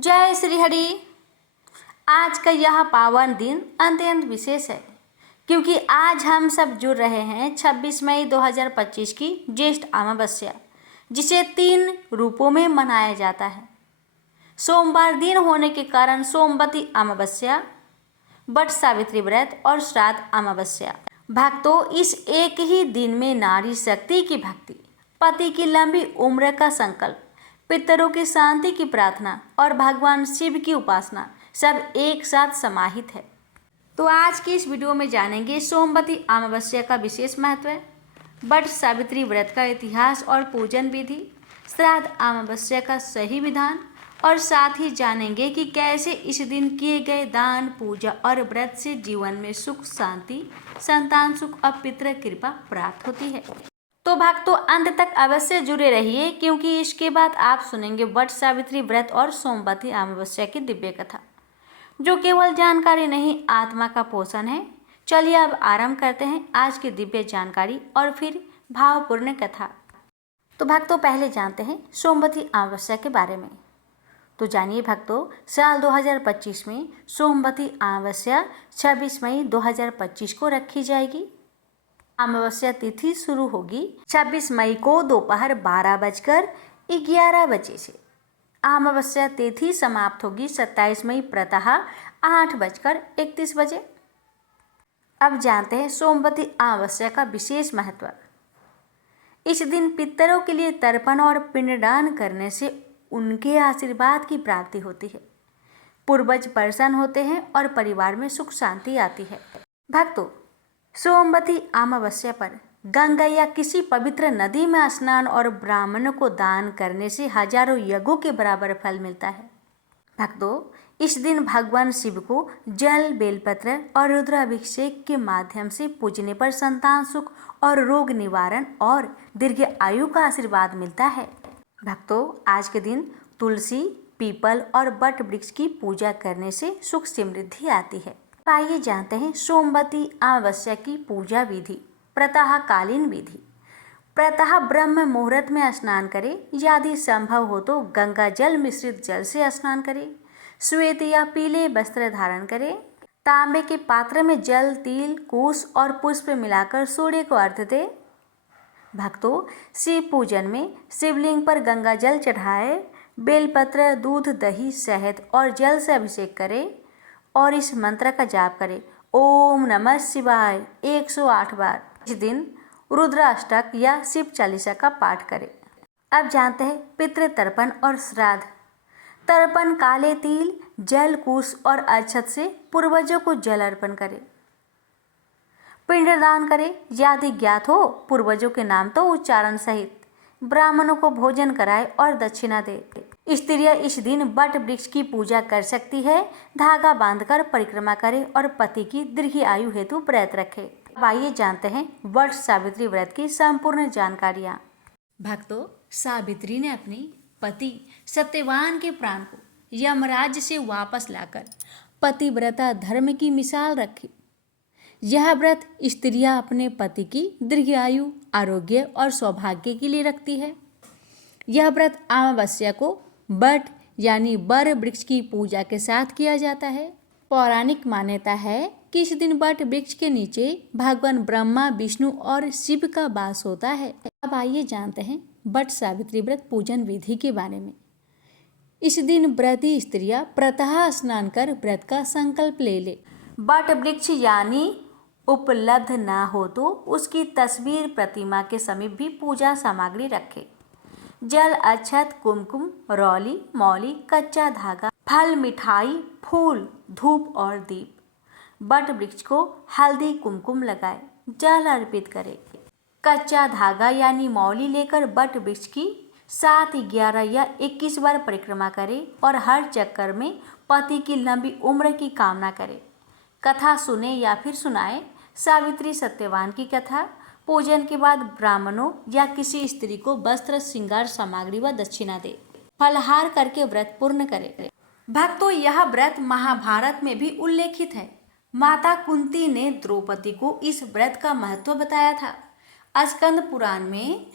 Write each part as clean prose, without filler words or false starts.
जय श्री हरि। आज का यह पावन दिन अत्यंत विशेष है क्योंकि आज हम सब जुड़ रहे हैं 26 मई 2025 की ज्येष्ठ अमावस्या, जिसे 3 रूपों में मनाया जाता है। सोमवार दिन होने के कारण सोमवती अमावस्या, वट सावित्री व्रत और श्राद्ध अमावस्या। भक्तों, इस एक ही दिन में नारी शक्ति की भक्ति, पति की लंबी उम्र का संकल्प, पितरों की शांति की प्रार्थना और भगवान शिव की उपासना सब एक साथ समाहित है। तो आज की इस वीडियो में जानेंगे सोमवती अमावस्या का विशेष महत्व, वट सावित्री व्रत का इतिहास और पूजन विधि, श्राद्ध अमावस्या का सही विधान और साथ ही जानेंगे कि कैसे इस दिन किए गए दान, पूजा और व्रत से जीवन में सुख, शांति, संतान सुख और पितृ कृपा प्राप्त होती है। तो भक्तों, अंत तक अवश्य जुड़े रहिए क्योंकि इसके बाद आप सुनेंगे वट सावित्री व्रत और सोमवती अमावस्या की दिव्य कथा, जो केवल जानकारी नहीं, आत्मा का पोषण है। चलिए अब आरंभ करते हैं आज की दिव्य जानकारी और फिर भावपूर्ण कथा। तो भक्तों, पहले जानते हैं सोमवती अमावस्या के बारे में। तो जानिए भक्तों, साल 2025 में सोमवती अमावस्या 26 मई 2025 को रखी जाएगी। अमावस्या तिथि शुरू होगी 26 मई को दोपहर 12:11 से। अमावस्या तिथि समाप्त होगी 27 मई प्रातः 8:31। अब जानते हैं सोमवती अमावस्या का विशेष महत्व। इस दिन पितरों के लिए तर्पण और पिंडदान करने से उनके आशीर्वाद की प्राप्ति होती है, पूर्वज प्रसन्न होते हैं और परिवार में सुख शांति आती है। भक्तों, सोमवती अमावस्या पर गंगा या किसी पवित्र नदी में स्नान और ब्राह्मणों को दान करने से हजारों यज्ञों के बराबर फल मिलता है। भक्तों, इस दिन भगवान शिव को जल, बेलपत्र और रुद्राभिषेक के माध्यम से पूजने पर संतान सुख और रोग निवारण और दीर्घ आयु का आशीर्वाद मिलता है। भक्तों, आज के दिन तुलसी, पीपल और वट वृक्ष की पूजा करने से सुख समृद्धि आती है। आइए जानते हैं सोमवती अमावस्या की पूजा विधि। प्रातःकालीन विधि। प्रातः ब्रह्म मुहूर्त में स्नान करें, यदि संभव हो तो गंगा जल मिश्रित जल से स्नान करें। श्वेत या पीले वस्त्र धारण करें। तांबे के पात्र में जल, तिल, कुश और पुष्प मिलाकर सूर्य को अर्घ्य दें। भक्तों, शिव पूजन में शिवलिंग पर गंगा जल चढ़ाए, बेलपत्र, दूध, दही, शहद और जल से अभिषेक करें और इस मंत्र का जाप करें, ओम नमः शिवाय 108 बार। इस दिन रुद्राष्टक या शिव चालीसा का पाठ करें। अब जानते हैं पितृ तर्पण और श्राद्ध। तर्पण काले तिल, जल, कुश और अक्षत से पूर्वजों को जल अर्पण करें। पिंडदान करें, यदि ज्ञात हो पूर्वजों के नाम तो उच्चारण सहित। ब्राह्मणों को भोजन कराए और दक्षिणा दे। स्त्रियां इस दिन वट वृक्ष की पूजा कर सकती है, धागा बांधकर परिक्रमा करें और पति की दीर्घ आयु हेतु व्रत रखें। अब आइए जानते हैं वट सावित्री व्रत की संपूर्ण जानकारियाँ। भक्तों, सावित्री ने अपने पति सत्यवान के प्राण को यमराज से वापस लाकर पतिव्रता धर्म की मिसाल रखी। यह व्रत स्त्रियां अपने पति की दीर्घ आयु, आरोग्य और सौभाग्य के लिए रखती है। यह व्रत अमावस्या को वट यानी बर वृक्ष की पूजा के साथ किया जाता है। पौराणिक मान्यता है कि इस दिन वट वृक्ष के नीचे भगवान ब्रह्मा, विष्णु और शिव का वास होता है। अब आइए जानते हैं वट सावित्री व्रत पूजन विधि के बारे में। इस दिन व्रती स्त्रियां प्रातः स्नान कर व्रत का संकल्प ले ले। वट वृक्ष यानी उपलब्ध ना हो तो उसकी तस्वीर, प्रतिमा के समीप भी पूजा सामग्री रखें। जल, अक्षत, कुमकुम, रौली, मौली, कच्चा धागा, फल, मिठाई, फूल, धूप और दीप। वट वृक्ष को हल्दी कुमकुम लगाए, जल अर्पित करें। कच्चा धागा यानी मौली लेकर वट वृक्ष की 7, 11 या 21 बार परिक्रमा करें और हर चक्कर में पति की लंबी उम्र की कामना करें। कथा सुने या फिर सुनाए। सावित्री सत्यवान की कथा। पूजन के बाद ब्राह्मणों या किसी स्त्री को वस्त्र, श्रृंगार सामग्री व दक्षिणा दे। फलहार करके व्रत पूर्ण करें। भक्तों, यह व्रत महाभारत में भी उल्लेखित है। माता कुंती ने द्रौपदी को इस व्रत का महत्व बताया था। स्कंद पुराण में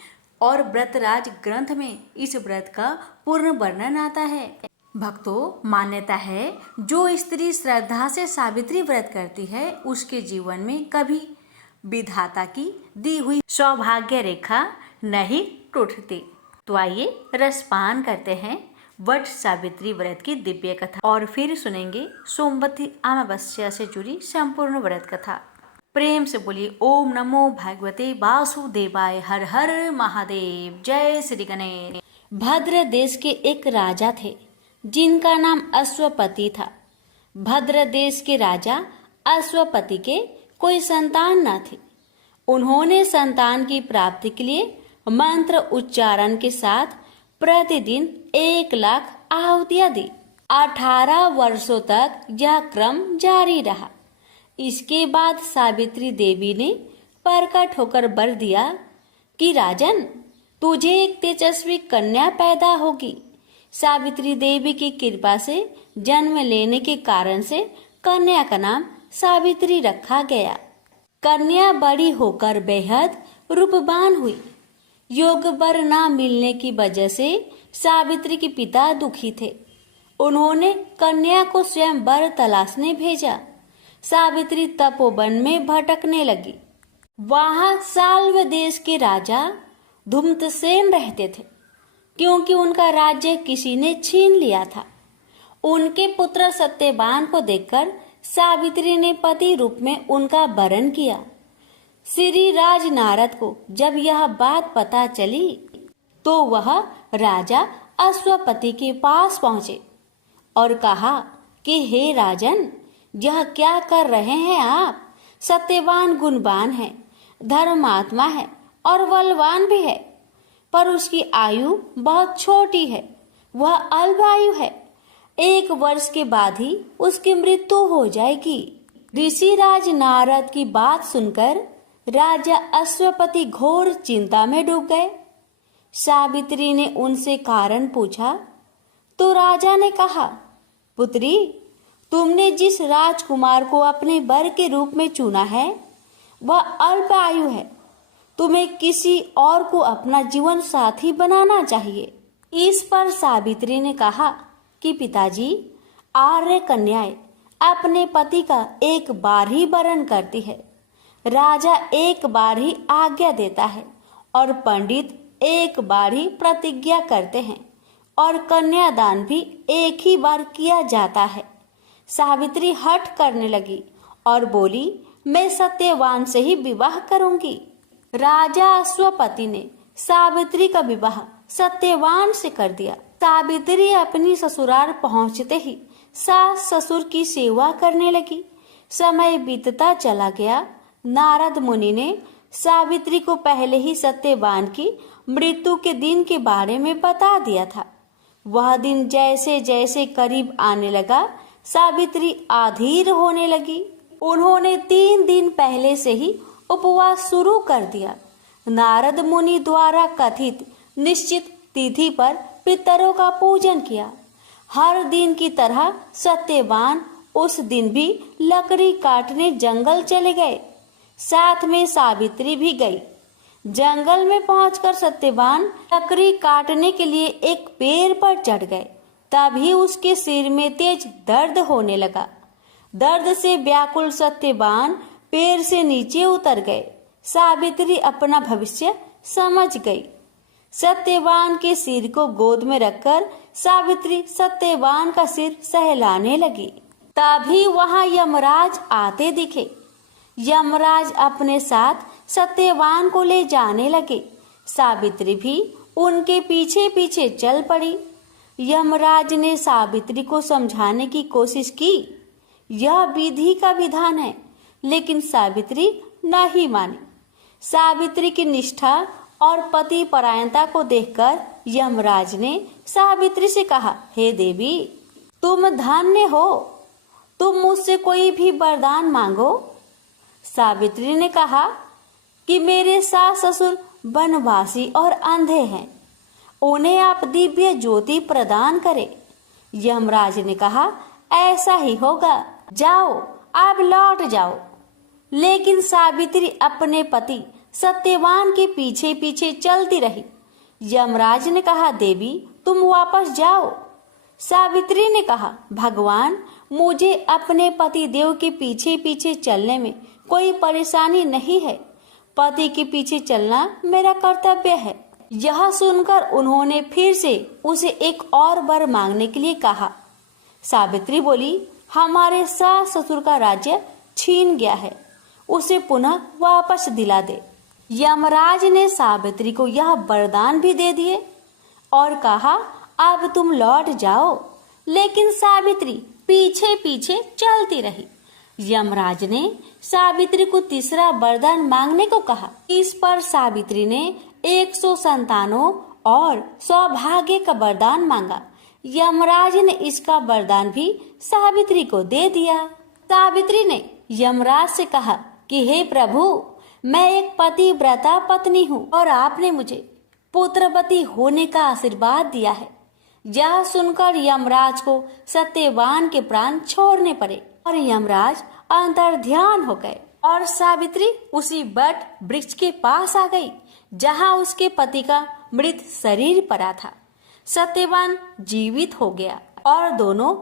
और व्रतराज ग्रंथ में इस व्रत का पूर्ण वर्णन आता है। भक्तों, मान्यता है जो स्त्री श्रद्धा से सावित्री व्रत करती है उसके जीवन में कभी विधाता की दी हुई सौभाग्य रेखा नहीं टूटती। तो आइए रसपान करते हैं वट सावित्री व्रत की दिव्य कथा और फिर सुनेंगे सोमवती अमावस्या से जुड़ी संपूर्ण व्रत कथा। प्रेम से बोलिए ओम नमो भगवते वासुदेवाय, हर हर महादेव, जय श्री गणेश। भद्र देश के एक राजा थे जिनका नाम अश्वपति था। भद्र देश के राजा अश्वपति के कोई संतान न थी। उन्होंने संतान की प्राप्ति के लिए मंत्र उच्चारण के साथ प्रतिदिन 1,00,000 आहुतियां दी। 18 वर्षों तक यह क्रम जारी रहा। इसके बाद सावित्री देवी ने प्रकट होकर वर दिया कि राजन, तुझे एक तेजस्वी कन्या पैदा होगी। सावित्री देवी की कृपा से जन्म लेने के कारण से कन्या का नाम सावित्री रखा गया। कन्या बड़ी होकर बेहद रूपवान हुई। योग वर न मिलने की वजह से सावित्री के पिता दुखी थे। उन्होंने कन्या को स्वयं वर तलाशने भेजा। सावित्री तपोवन में भटकने लगी। वहां साल्व देश के राजा धूम्रसेन रहते थे, क्योंकि उनका राज्य किसी ने छीन लिया था। उनके पुत्र सत्यवान को देखकर सावित्री ने पति रूप में उनका वरण किया। श्री राज नारद को जब यह बात पता चली तो वह राजा अश्वपति के पास पहुंचे और कहा कि हे राजन, यह क्या कर रहे हैं आप? सत्यवान गुणवान है, धर्मात्मा है और बलवान भी है, पर उसकी आयु बहुत छोटी है। वह अल्पायु है। 1 वर्ष के बाद ही उसकी मृत्यु हो जाएगी। ऋषिराज नारद की बात सुनकर राजा अश्वपति घोर चिंता में डूब गए। सावित्री ने उनसे कारण पूछा तो राजा ने कहा, पुत्री, तुमने जिस राजकुमार को अपने वर के रूप में चुना है वह अल्पायु है। तुम्हें किसी और को अपना जीवन साथी बनाना चाहिए। इस पर सावित्री ने कहा कि पिताजी, आर्य कन्याएं अपने पति का एक बार ही वरण करती है। राजा एक बार ही आज्ञा देता है और पंडित एक बार ही प्रतिज्ञा करते हैं और कन्यादान भी एक ही बार किया जाता है। सावित्री हठ करने लगी और बोली, मैं सत्यवान से ही विवाह करूंगी। राजा अश्वपति ने सावित्री का विवाह सत्यवान से कर दिया। सावित्री अपनी ससुराल पहुंचते ही सास ससुर की सेवा करने लगी। समय बीतता चला गया। नारद मुनि ने सावित्री को पहले ही सत्यवान की मृत्यु के दिन के बारे में बता दिया था। वह दिन जैसे जैसे करीब आने लगा, सावित्री अधीर होने लगी। उन्होंने 3 दिन पहले से ही उपवास शुरू कर दिया। नारद मुनि द्वारा कथित निश्चित तिथि पर पितरों का पूजन किया। हर दिन की तरह सत्यवान उस दिन भी लकड़ी काटने जंगल चले गए। साथ में सावित्री भी गई। जंगल में पहुंचकर सत्यवान लकड़ी काटने के लिए एक पेड़ पर चढ़ गए। तभी उसके सिर में तेज दर्द होने लगा। दर्द से व्याकुल सत्यवान पेड़ से नीचे उतर गए। सावित्री अपना भविष्य समझ गई। सत्यवान के सिर को गोद में रखकर सावित्री सत्यवान का सिर सहलाने लगी। तभी वहां यमराज आते दिखे। यमराज अपने साथ सत्यवान को ले जाने लगे। सावित्री भी उनके पीछे पीछे चल पड़ी। यमराज ने सावित्री को समझाने की कोशिश की। यह विधि का विधान है, लेकिन सावित्री नहीं मानी। सावित्री की निष्ठा और पति परायणता को देखकर यमराज ने सावित्री से कहा, हे देवी, तुम धन्य हो, तुम मुझसे कोई भी वरदान मांगो। सावित्री ने कहा कि मेरे सास ससुर वनवासी और अंधे हैं, उन्हें आप दिव्य ज्योति प्रदान करें। यमराज ने कहा, ऐसा ही होगा, जाओ आप लौट जाओ। लेकिन सावित्री अपने पति सत्यवान के पीछे पीछे चलती रही। यमराज ने कहा, देवी तुम वापस जाओ। सावित्री ने कहा, भगवान, मुझे अपने पति देव के पीछे पीछे चलने में कोई परेशानी नहीं है। पति के पीछे चलना मेरा कर्तव्य है। यह सुनकर उन्होंने फिर से उसे एक और वर मांगने के लिए कहा। सावित्री बोली, हमारे सास ससुर का राज्य छीन गया है, उसे पुनः वापस दिला दे। यमराज ने सावित्री को यह वरदान भी दे दिए और कहा, अब तुम लौट जाओ। लेकिन सावित्री पीछे पीछे चलती रही। यमराज ने सावित्री को तीसरा वरदान मांगने को कहा। इस पर सावित्री ने 100 संतानों और सौभाग्य का वरदान मांगा। यमराज ने इसका वरदान भी सावित्री को दे दिया। सावित्री ने यमराज से कहा कि हे प्रभु, मैं एक पतिव्रता पत्नी हूँ और आपने मुझे पुत्रवती होने का आशीर्वाद दिया है। यह सुनकर यमराज को सत्यवान के प्राण छोड़ने पड़े और यमराज अंतर्ध्यान हो गए और सावित्री उसी वट वृक्ष के पास आ गई जहाँ उसके पति का मृत शरीर पड़ा था। सत्यवान जीवित हो गया और दोनों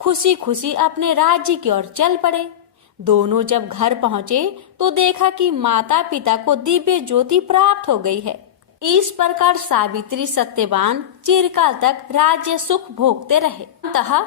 खुशी खुशी अपने राज्य की ओर चल पड़े। दोनों जब घर पहुंचे तो देखा कि माता पिता को दिव्य ज्योति प्राप्त हो गई है। इस प्रकार सावित्री सत्यवान चिरकाल तक राज्य सुख भोगते रहे। अतः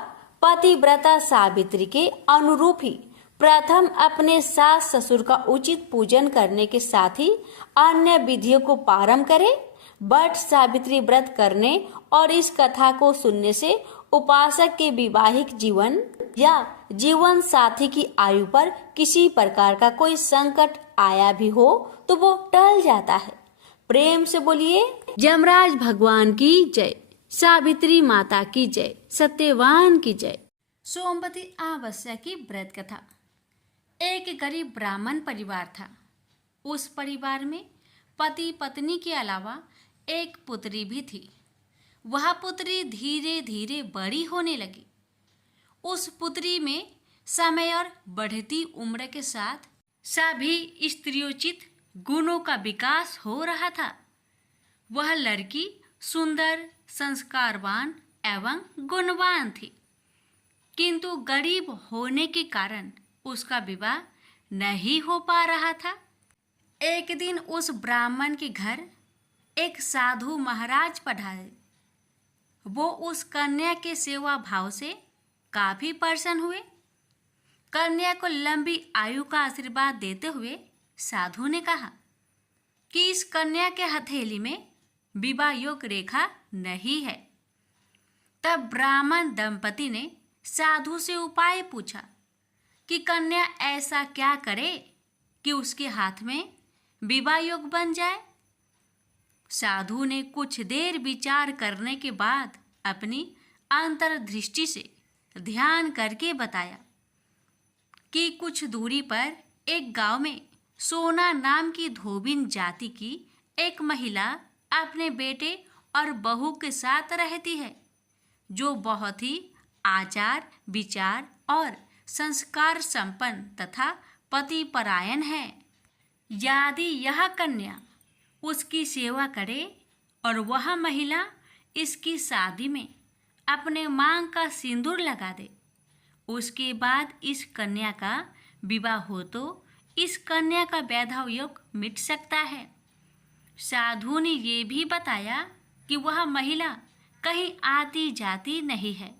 पतिव्रता सावित्री के अनुरूप ही प्रथम अपने सास ससुर का उचित पूजन करने के साथ ही अन्य विधियों को पारण करे। बट सावित्री व्रत करने और इस कथा को सुनने से उपासक के वैवाहिक जीवन या जीवन साथी की आयु पर किसी प्रकार का कोई संकट आया भी हो तो वो टल जाता है। प्रेम से बोलिए यमराज भगवान की जय, सावित्री माता की जय, सत्यवान की जय। सोमवती अमावस्या की व्रत कथा। एक गरीब ब्राह्मण परिवार था। उस परिवार में पति पत्नी के अलावा एक पुत्री भी थी। वह पुत्री धीरे धीरे बड़ी होने लगी। उस पुत्री में समय और बढ़ती उम्र के साथ सभी स्त्रियोचित गुणों का विकास हो रहा था। वह लड़की सुंदर, संस्कारवान एवं गुणवान थी, किंतु गरीब होने के कारण उसका विवाह नहीं हो पा रहा था। एक दिन उस ब्राह्मण के घर एक साधु महाराज पधारे। वो उस कन्या के सेवा भाव से काफी प्रसन्न हुए। कन्या को लंबी आयु का आशीर्वाद देते हुए साधु ने कहा कि इस कन्या के हथेली में विवाह योग रेखा नहीं है। तब ब्राह्मण दंपति ने साधु से उपाय पूछा कि कन्या ऐसा क्या करे कि उसके हाथ में विवाह योग बन जाए। साधु ने कुछ देर विचार करने के बाद अपनी अंतर्दृष्टि से ध्यान करके बताया कि कुछ दूरी पर एक गांव में सोना नाम की धोबिन जाति की एक महिला अपने बेटे और बहू के साथ रहती है, जो बहुत ही आचार विचार और संस्कार संपन्न तथा पतिपरायण है। यदि यह कन्या उसकी सेवा करे और वह महिला इसकी शादी में अपने मांग का सिंदूर लगा दे, उसके बाद इस कन्या का विवाह हो तो इस कन्या का वैधव योग मिट सकता है। साधु ने ये भी बताया कि वह महिला कहीं आती जाती नहीं है।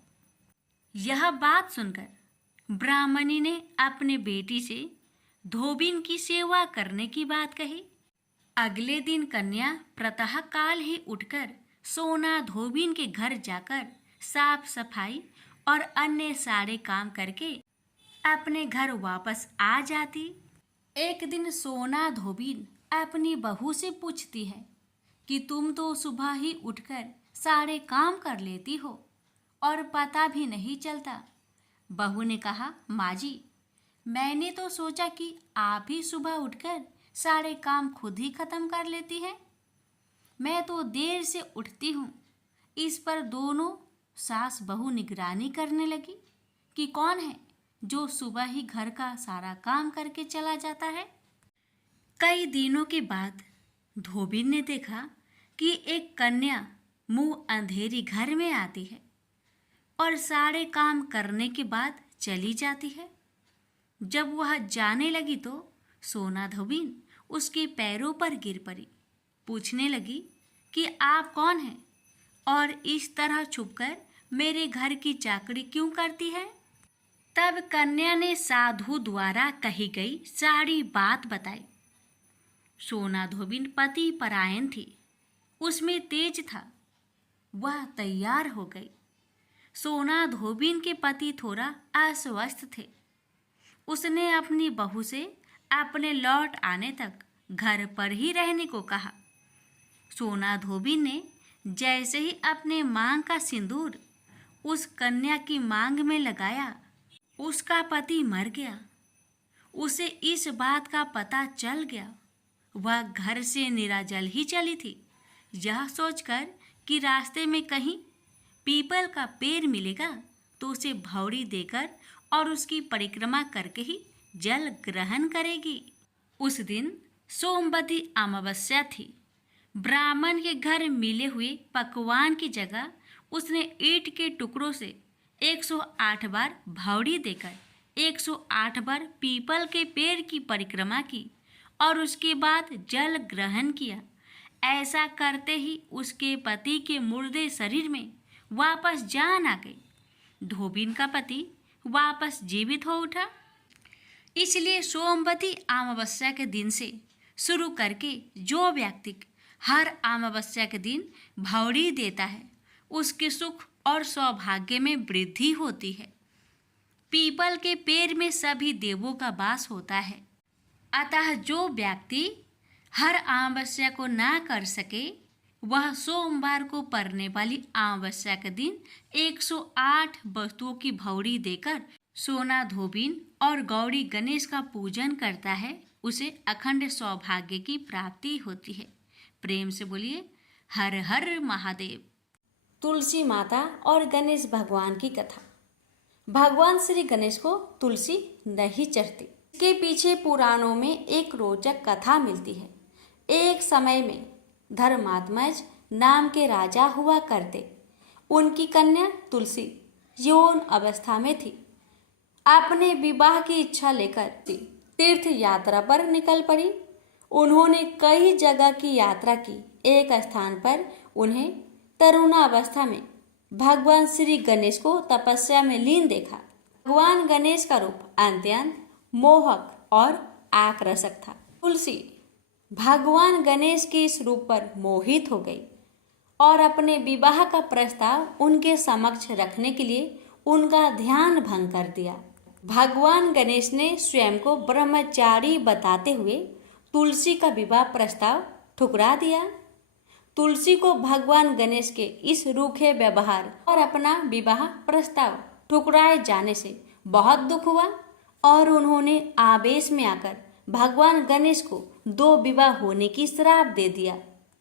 यह बात सुनकर ब्राह्मणी ने अपने बेटी से धोबिन की सेवा करने की बात कही। अगले दिन कन्या प्रातः काल ही उठकर सोना धोबिन के घर जाकर साफ सफाई और अन्य सारे काम करके अपने घर वापस आ जाती। एक दिन सोना धोबिन अपनी बहू से पूछती है कि तुम तो सुबह ही उठकर सारे काम कर लेती हो और पता भी नहीं चलता। बहू ने कहा, माँ जी, मैंने तो सोचा कि आप ही सुबह उठकर सारे काम खुद ही खत्म कर लेती हैं। मैं तो देर से उठती हूँ। इस पर दोनों सास बहू निगरानी करने लगी कि कौन है जो सुबह ही घर का सारा काम करके चला जाता है। कई दिनों के बाद धोबिन ने देखा कि एक कन्या मुंह अंधेरी घर में आती है। और सारे काम करने के बाद चली जाती है। जब वह जाने लगी तो सोना धोबिन उसके पैरों पर गिर पड़ी। पूछने लगी कि आप कौन हैं और इस तरह छुपकर मेरे घर की चाकरी क्यों करती है। तब कन्या ने साधु द्वारा कही गई सारी बात बताई। सोना धोबिन पति परायण थी, उसमें तेज था। वह तैयार हो गई। सोना धोबिन के पति थोड़ा अस्वस्थ थे। उसने अपनी बहू से अपने लौट आने तक घर पर ही रहने को कहा। सोना धोबिन ने जैसे ही अपने मांग का सिंदूर उस कन्या की मांग में लगाया, उसका पति मर गया। उसे इस बात का पता चल गया। वह घर से निराजल ही चली थी, यह सोचकर कि रास्ते में कहीं पीपल का पेड़ मिलेगा तो उसे भौरी देकर और उसकी परिक्रमा करके ही जल ग्रहण करेगी। उस दिन सोमवती अमावस्या थी। ब्राह्मण के घर मिले हुए पकवान की जगह उसने ईंट के टुकड़ों से 108 बार भौरी देकर 108 बार पीपल के पेड़ की परिक्रमा की और उसके बाद जल ग्रहण किया। ऐसा करते ही उसके पति के मुर्दे शरीर में वापस जान आ गई। धोबिन का पति वापस जीवित हो उठा। इसलिए सोमवती अमावस्या के दिन से शुरू करके जो व्यक्ति हर अमावस्या के दिन भौरी देता है, उसके सुख और सौभाग्य में वृद्धि होती है। पीपल के पेड़ में सभी देवों का वास होता है। अतः जो व्यक्ति हर अमावस्या को ना कर सके, वह सोमवार को पड़ने वाली अमावस्या के दिन 108 वस्तुओं की भौरी देकर सोना धोबिन और गौरी गणेश का पूजन करता है, उसे अखंड सौभाग्य की प्राप्ति होती है। प्रेम से बोलिए हर हर महादेव। तुलसी माता और गणेश भगवान की कथा। भगवान श्री गणेश को तुलसी नहीं चढ़ती। इसके पीछे पुराणों में एक रोचक कथा मिलती है। एक समय में धर्मात्मज नाम के राजा हुआ करते। उनकी कन्या तुलसी यौन अवस्था में थी। अपने विवाह की इच्छा लेकर तीर्थ यात्रा पर निकल पड़ी। उन्होंने कई जगह की यात्रा की। एक स्थान पर उन्हें तरुणावस्था में भगवान श्री गणेश को तपस्या में लीन देखा। भगवान गणेश का रूप अत्यंत मोहक और आकर्षक था। तुलसी भगवान गणेश के इस रूप पर मोहित हो गई और अपने विवाह का प्रस्ताव उनके समक्ष रखने के लिए उनका ध्यान भंग कर दिया। भगवान गणेश ने स्वयं को ब्रह्मचारी बताते हुए तुलसी का विवाह प्रस्ताव ठुकरा दिया। तुलसी को भगवान गणेश के इस रूखे व्यवहार और अपना विवाह प्रस्ताव ठुकराए जाने से बहुत दुख हुआ और उन्होंने आवेश में आकर भगवान गणेश को 2 विवाह होने की श्राप दे दिया।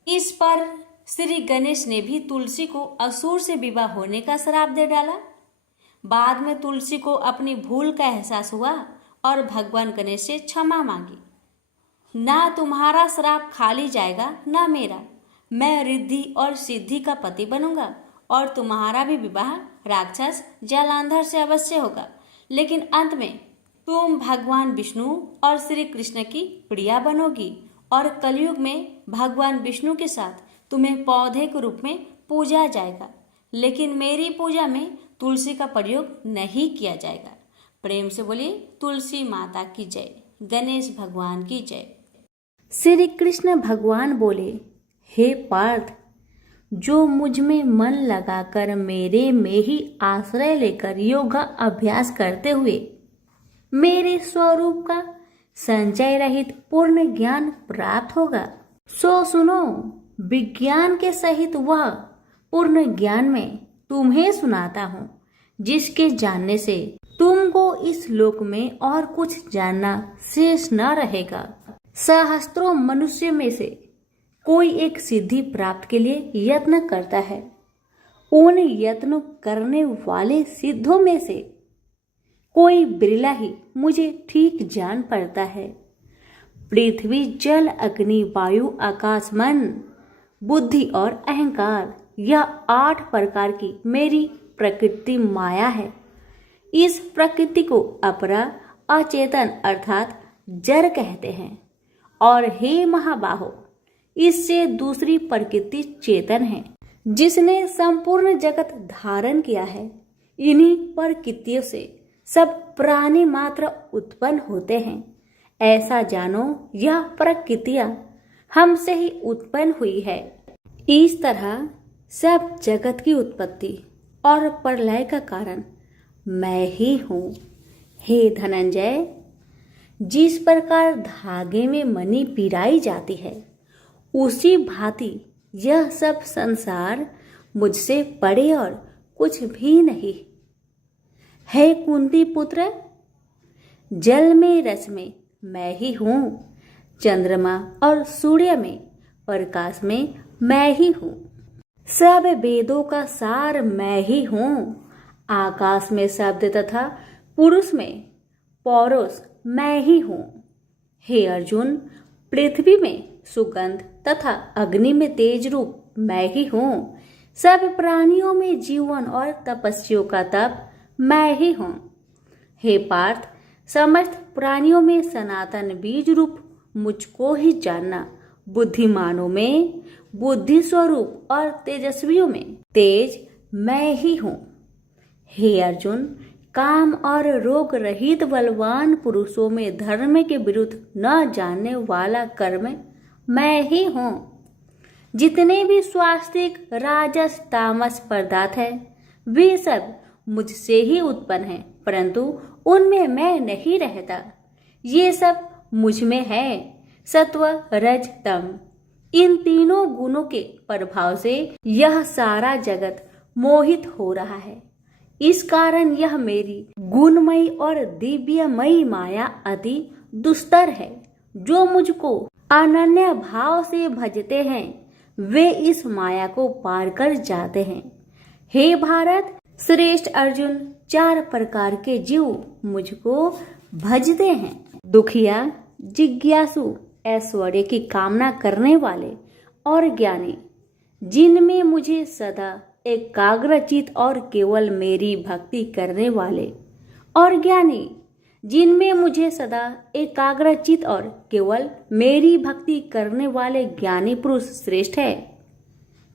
इस पर श्री गणेश ने भी तुलसी को असुर से विवाह होने का श्राप दे डाला। बाद में तुलसी को अपनी भूल का एहसास हुआ और भगवान गणेश से क्षमा मांगी। ना तुम्हारा श्राप खाली जाएगा ना मेरा। मैं रिद्धि और सिद्धि का पति बनूंगा और तुम्हारा भी विवाह राक्षस जलांधर से अवश्य होगा। लेकिन अंत में तुम भगवान विष्णु और श्री कृष्ण की प्रिया बनोगी और कलयुग में भगवान विष्णु के साथ तुम्हें पौधे के रूप में पूजा जाएगा। लेकिन मेरी पूजा में तुलसी का प्रयोग नहीं किया जाएगा। प्रेम से बोलिए तुलसी माता की जय, गणेश भगवान की जय। श्री कृष्ण भगवान बोले, हे पार्थ, जो मुझ में मन लगाकर मेरे में ही आश्रय लेकर योगा अभ्यास करते हुए मेरे स्वरूप का संचय रहित पूर्ण ज्ञान प्राप्त होगा, सो सुनो, विज्ञान के सहित वह पूर्ण ज्ञान में तुम्हें सुनाता हूँ, जिसके जानने से तुमको इस लोक में और कुछ जानना शेष न रहेगा। सहस्त्रों मनुष्य में से कोई एक सिद्धि प्राप्त के लिए यत्न करता है। उन यत्न करने वाले सिद्धों में से कोई बिरला ही मुझे ठीक जान पड़ता है। पृथ्वी, जल, अग्नि, वायु, आकाश, मन, बुद्धि और अहंकार, यह 8 प्रकार की मेरी प्रकृति माया है। इस प्रकृति को अपरा अचेतन अर्थात जड़ कहते हैं। और हे महाबाहो, इससे दूसरी प्रकृति चेतन है, जिसने संपूर्ण जगत धारण किया है। इन्हीं प्रकृतियों से सब प्राणी मात्र उत्पन्न होते हैं। ऐसा जानो, यह प्रकृतियां हमसे ही उत्पन्न हुई है। इस तरह सब जगत की उत्पत्ति और प्रलय का कारण मैं ही हूँ। हे धनंजय, जिस प्रकार धागे में मणि पिराई जाती है, उसी भांति यह सब संसार मुझसे परे और कुछ भी नहीं। हे कुंती पुत्र, जल में रस में मैं ही हूँ, चंद्रमा और सूर्य में प्रकाश में मैं ही हूँ, सब वेदों का सार मैं ही हूँ, आकाश में शब्द तथा पुरुष में पौरुष मैं ही हूँ। हे अर्जुन, पृथ्वी में सुगंध तथा अग्नि में तेज रूप मैं ही हूँ, सब प्राणियों में जीवन और तपस्वियों का तप मैं ही हूँ। हे पार्थ, समस्त प्राणियों में सनातन बीज रूप मुझको ही जानना, बुद्धिमानों में बुद्धि स्वरूप और तेजस्वियों में तेज मैं ही हूँ। हे अर्जुन, काम और रोग रहित बलवान पुरुषों में धर्म के विरुद्ध न जानने वाला कर्म मैं ही हूँ। जितने भी स्वास्तिक राजस तामस पदार्थ है, वे सब मुझसे ही उत्पन्न हैं, परंतु उनमें मैं नहीं रहता। ये सब मुझ में है। सत्व रज तम, इन तीनों गुणों के प्रभाव से यह सारा जगत मोहित हो रहा है। इस कारण यह मेरी गुणमयी और दिव्यमयी माया अति दुस्तर है। जो मुझको अनन्य भाव से भजते हैं, वे इस माया को पार कर जाते हैं। हे भारत श्रेष्ठ अर्जुन, 4 प्रकार के जीव मुझको भजते हैं। दुखिया, जिज्ञासु, ऐश्वर्य की कामना करने वाले और ज्ञानी, जिनमें मुझे सदा एकाग्रचित और केवल मेरी भक्ति करने वाले, और ज्ञानी, जिनमें मुझे सदा एकाग्रचित और केवल मेरी भक्ति करने वाले ज्ञानी पुरुष श्रेष्ठ है।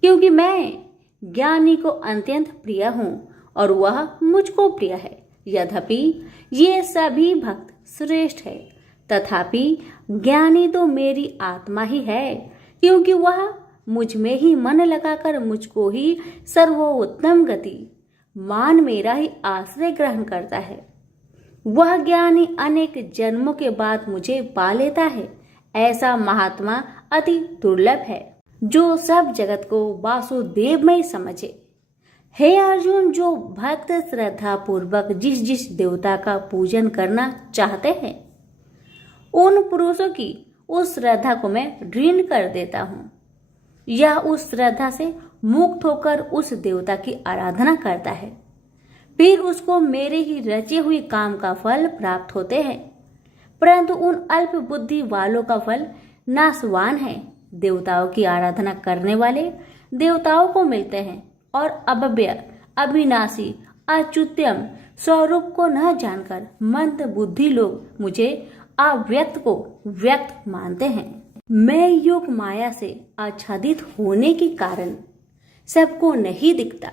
क्योंकि मैं ज्ञानी को अत्यंत प्रिय हूँ और वह मुझको प्रिय है। यद्यपि ये सभी भक्त श्रेष्ठ है, तथापि ज्ञानी तो मेरी आत्मा ही है, क्योंकि वह मुझ में ही मन लगाकर मुझको ही सर्वोत्तम गति मान मेरा ही आश्रय ग्रहण करता है। वह ज्ञानी अनेक जन्मों के बाद मुझे पा लेता है। ऐसा महात्मा अति दुर्लभ है, जो सब जगत को वासुदेवमय समझे। हे अर्जुन, जो भक्त श्रद्धा पूर्वक जिस जिस देवता का पूजन करना चाहते हैं, उन पुरुषों की उस श्रद्धा को मैं दृढ़ कर देता हूँ। यह उस श्रद्धा से मुक्त होकर उस देवता की आराधना करता है, फिर उसको मेरे ही रचे हुए काम का फल प्राप्त होते हैं। परंतु उन अल्प बुद्धि वालों का फल नाशवान है। देवताओं की आराधना करने वाले देवताओं को मिलते हैं और अव्यय, अविनाशी, अच्युत्यम स्वरूप को न जानकर मंद बुद्धि लोग मुझे अव्यक्त को व्यक्त मानते हैं। मैं योग माया से आच्छादित होने के कारण सबको नहीं दिखता।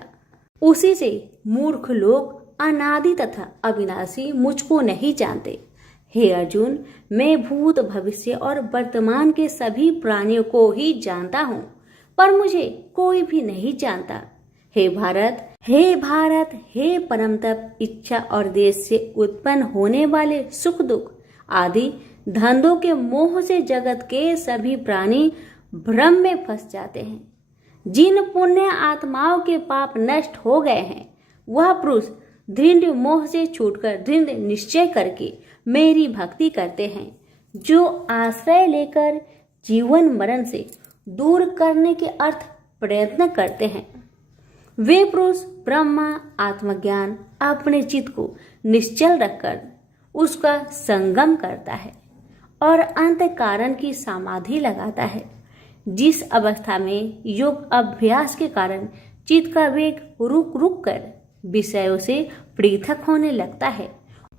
उसी से मूर्ख लोग अनादि तथा अविनाशी मुझको नहीं जानते। हे अर्जुन, मैं भूत भविष्य और वर्तमान के सभी प्राणियों को ही जानता हूँ, पर मुझे कोई भी नहीं जानता। हे भारत, हे परम तप, इच्छा और देश से उत्पन्न होने वाले सुख दुख आदि धंधों के मोह से जगत के सभी प्राणी भ्रम में फंस जाते हैं। जिन पुण्य आत्माओं के पाप नष्ट हो गए हैं, वह पुरुष दृढ़ मोह से छूटकर दृढ़ निश्चय करके मेरी भक्ति करते हैं, जो आश्रय लेकर जीवन मरण से दूर करने के अर्थ प्रयत्न करते हैं। वे पुरुष ब्रह्मा आत्मज्ञान अपने चित्त को निश्चल रखकर उसका संगम करता है और अंत कारण की समाधि लगाता है, जिस अवस्था में योग अभ्यास के कारण चित्त का वेग रुक रुक कर विषयों से पृथक होने लगता है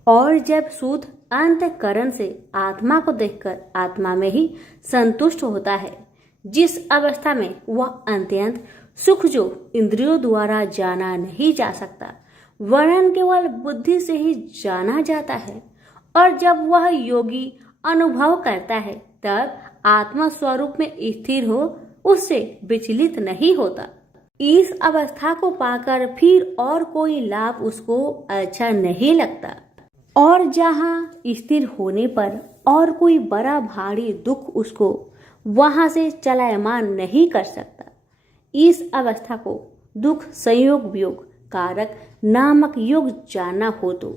और जब शुद्ध अंतःकरण से आत्मा को देखकर आत्मा में ही संतुष्ट होता है, जिस अवस्था में वह अत्यंत सुख जो इंद्रियों द्वारा जाना नहीं जा सकता वरन केवल बुद्धि से ही जाना जाता है, और जब वह योगी अनुभव करता है तब आत्मा स्वरूप में स्थिर हो उससे विचलित नहीं होता। इस अवस्था को पाकर फिर और कोई लाभ उसको अच्छा नहीं लगता, और जहाँ स्थिर होने पर और कोई बड़ा भारी दुख उसको वहां से चलायमान नहीं कर सकता। इस अवस्था को दुख संयोग वियोग कारक नामक योग जानना हो तो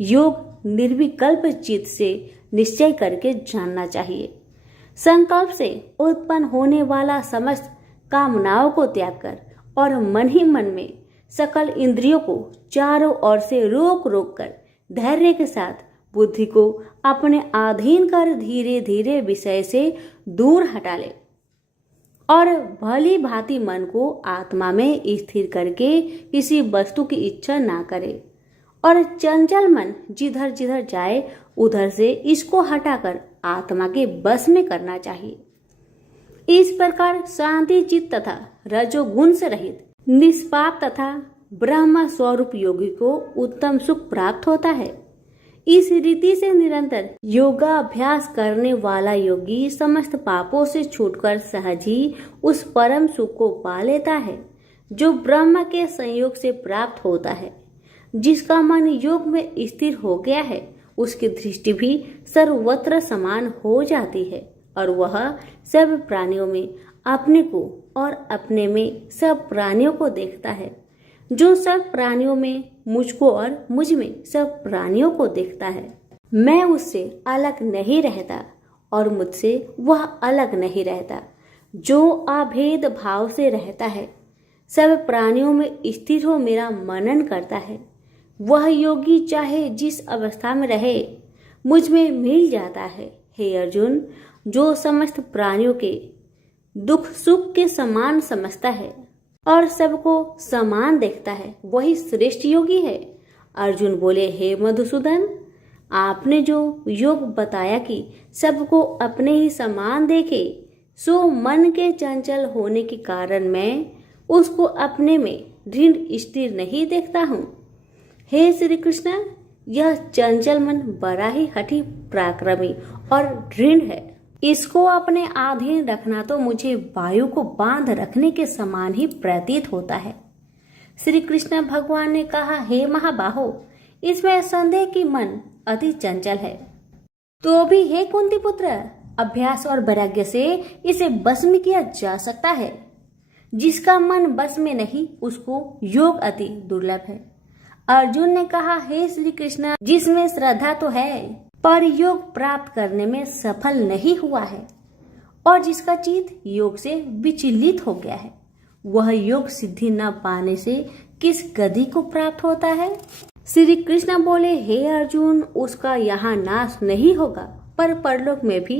योग निर्विकल्प चित्त से निश्चय करके जानना चाहिए। संकल्प से उत्पन्न होने वाला समस्त कामनाओं को त्याग कर और मन ही मन में सकल इंद्रियों को चारों ओर से रोक रोक कर धैर्य के साथ बुद्धि को अपने अधीन कर धीरे धीरे विषय से दूर हटा ले और भली भांति मन को आत्मा में स्थिर करके किसी वस्तु की इच्छा ना करे, और चंचल मन जिधर जिधर जाए उधर से इसको हटाकर आत्मा के बस में करना चाहिए। इस प्रकार शांति चित्त तथा रजोगुण से रहित निष्पाप तथा ब्रह्म स्वरूप योगी को उत्तम सुख प्राप्त होता है। इस रीति से निरंतर योगाभ्यास करने वाला योगी समस्त पापों से छूटकर सहज ही उस परम सुख को पा लेता है जो ब्रह्म के संयोग से प्राप्त होता है। जिसका मन योग में स्थिर हो गया है उसकी दृष्टि भी सर्वत्र समान हो जाती है और वह सब प्राणियों में अपने को और अपने में सब प्राणियों को देखता है। जो सब प्राणियों में मुझको और मुझ में सब प्राणियों को देखता है। मैं उससे अलग नहीं रहता और मुझसे वह अलग नहीं रहता। जो अभेद भाव से रहता है सब प्राणियों में स्थिर हो मेरा मनन करता है, वह योगी चाहे जिस अवस्था में रहे मुझ में मिल जाता है। हे अर्जुन, जो समस्त प्राणियों के दुख सुख के समान समझता है और सबको समान देखता है वही श्रेष्ठ योगी है। अर्जुन बोले, हे मधुसूदन, आपने जो योग बताया कि सबको अपने ही समान देखे, सो मन के चंचल होने के कारण मैं उसको अपने में दृढ़ स्थिर नहीं देखता हूँ। हे श्री कृष्ण, यह चंचल मन बड़ा ही हठी पराक्रमी और दृढ़ है। इसको अपने अधीन रखना तो मुझे वायु को बांध रखने के समान ही प्रतीत होता है। श्री कृष्ण भगवान ने कहा, हे महाबाहो, इसमें संदेह कि मन अति चंचल है, तो भी हे कुंती पुत्र, अभ्यास और वैराग्य से इसे बस में किया जा सकता है। जिसका मन बस में नहीं उसको योग अति दुर्लभ है। अर्जुन ने कहा, हे श्री कृष्ण, जिसमें श्रद्धा तो है पर योग प्राप्त करने में सफल नहीं हुआ है और जिसका चित्त योग से विचलित हो गया है, वह योग सिद्धि न पाने से किस गति को प्राप्त होता है। श्री कृष्ण बोले, हे अर्जुन, उसका यहाँ नाश नहीं होगा पर परलोक में भी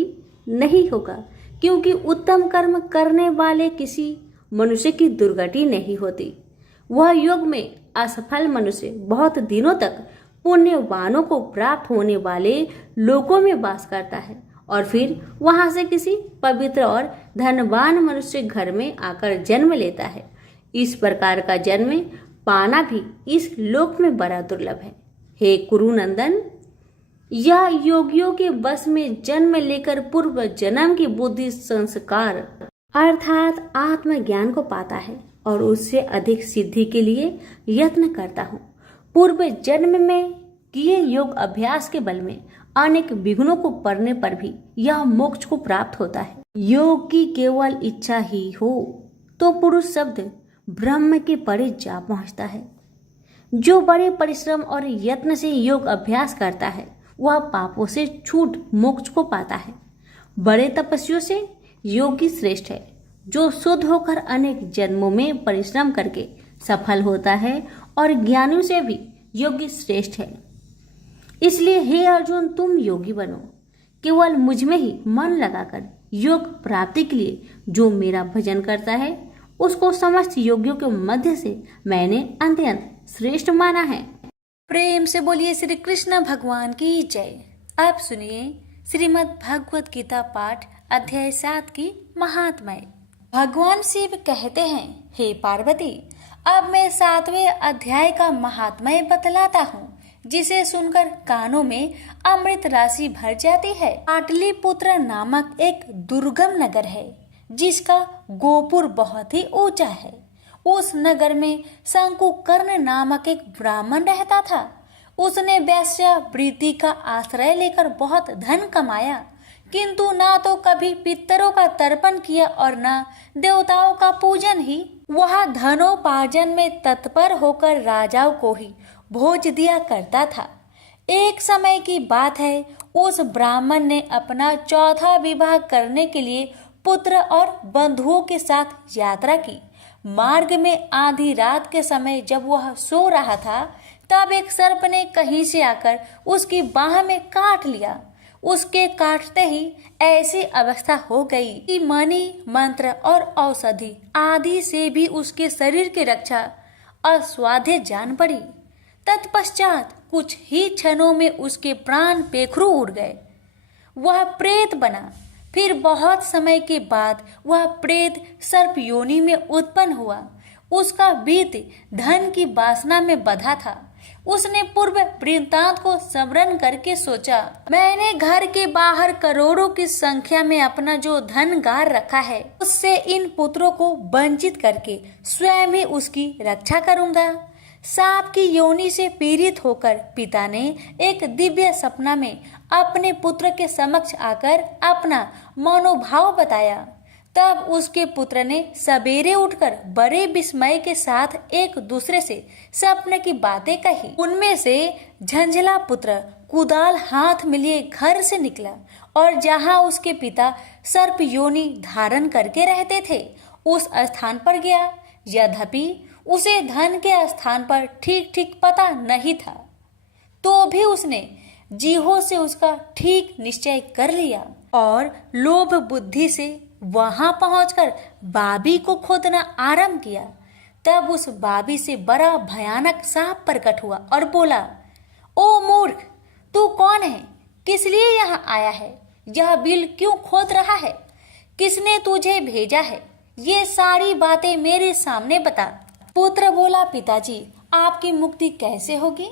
नहीं होगा, क्योंकि उत्तम कर्म करने वाले किसी मनुष्य की दुर्गति नहीं होती। वह योग में असफल मनुष्य बहुत दिनों तक पुण्यवानों को प्राप्त होने वाले लोकों में वास करता है और फिर वहां से किसी पवित्र और धनवान मनुष्य घर में आकर जन्म लेता है। इस प्रकार का जन्म पाना भी इस लोक में बड़ा दुर्लभ है। हे कुरुनंदन, यह योगियों के बस में जन्म लेकर पूर्व जन्म की बुद्धि संस्कार अर्थात आत्मज्ञान को पाता है और उससे अधिक सिद्धि के लिए यत्न करता हूँ। पूर्व जन्म में किए योग अभ्यास के बल में अनेक विघ्नों को पड़ने पर भी यह मोक्ष को प्राप्त होता है। योग की केवल इच्छा ही हो तो पुरुष शब्द ब्रह्म के परे जा पहुंचता है। जो बड़े परिश्रम और यत्न से योग अभ्यास करता है वह पापों से छूट मोक्ष को पाता है। बड़े तपस्वियों से योगी श्रेष्ठ है। जो शुद्ध होकर अनेक जन्मों में परिश्रम करके सफल होता है और ज्ञानियों से भी योगी श्रेष्ठ है। इसलिए हे अर्जुन, तुम योगी बनो। केवल मुझ में ही मन लगाकर योग प्राप्ति के लिए जो मेरा भजन करता है उसको समस्त योगियों के मध्य से मैंने अत्यंत श्रेष्ठ माना है। प्रेम से बोलिए श्री कृष्ण भगवान की जय। अब सुनिए श्रीमद् भगवत गीता पाठ अध्याय 7 की महात्म्य। भगवान शिव कहते हैं, हे पार्वती, अब मैं 7वें अध्याय का महात्म्य बतलाता हूँ, जिसे सुनकर कानों में अमृत राशि भर जाती है। पाटलिपुत्र नामक एक दुर्गम नगर है, जिसका गोपुर बहुत ही ऊंचा है। उस नगर में शंकुकर्ण नामक एक ब्राह्मण रहता था। उसने वेश्यावृत्ति का आश्रय लेकर बहुत धन कमाया, किंतु ना तो कभी पितरों का तर्पण किया और न देवताओं का पूजन ही। वह धनोपार्जन में तत्पर होकर राजाओं को ही भोज दिया करता था। एक समय की बात है, उस ब्राह्मण ने अपना चौथा विवाह करने के लिए पुत्र और बंधुओं के साथ यात्रा की। मार्ग में आधी रात के समय जब वह सो रहा था, तब एक सर्प ने कहीं से आकर उसकी बाह में काट लिया। उसके काटते ही ऐसी अवस्था हो गई कि मणि, मंत्र और औषधि आदि से भी उसके शरीर की रक्षा असाध्य जान पड़ी। तत्पश्चात कुछ ही क्षणों में उसके प्राण पेखरू उड़ गए। वह प्रेत बना। फिर बहुत समय के बाद वह प्रेत सर्प योनि में उत्पन्न हुआ। उसका बीत धन की वासना में बंधा था। उसने पूर्व वृत्तांत को स्मरण करके सोचा, मैंने घर के बाहर करोड़ों की संख्या में अपना जो धन गार रखा है, उससे इन पुत्रों को वंचित करके स्वयं ही उसकी रक्षा करूंगा। सांप की योनि से पीड़ित होकर पिता ने एक दिव्य सपना में अपने पुत्र के समक्ष आकर अपना मनोभाव बताया। तब उसके पुत्र ने सवेरे उठकर बड़े विस्मय के साथ एक दूसरे से सपने की बातें कही। उनमें से झंझला पुत्र कुदाल हाथ में लिए घर से निकला और जहां उसके पिता सर्प योनि धारण करके रहते थे, उस स्थान पर गया। यद्यपि उसे धन के स्थान पर ठीक ठीक पता नहीं था, तो भी उसने जीहो से उसका ठीक निश्चय कर लिया और लोभ बुद्धि से वहां पहुंचकर बाबी को खोदना आरंभ किया। तब उस बाबी से बड़ा भयानक सांप प्रकट हुआ और बोला, ओ मूर्ख, तू कौन है? किस लिए यहाँ आया है? यह बिल क्यों खोद रहा है? किसने तुझे भेजा है? ये सारी बातें मेरे सामने बता। पुत्र बोला, पिताजी, आपकी मुक्ति कैसे होगी?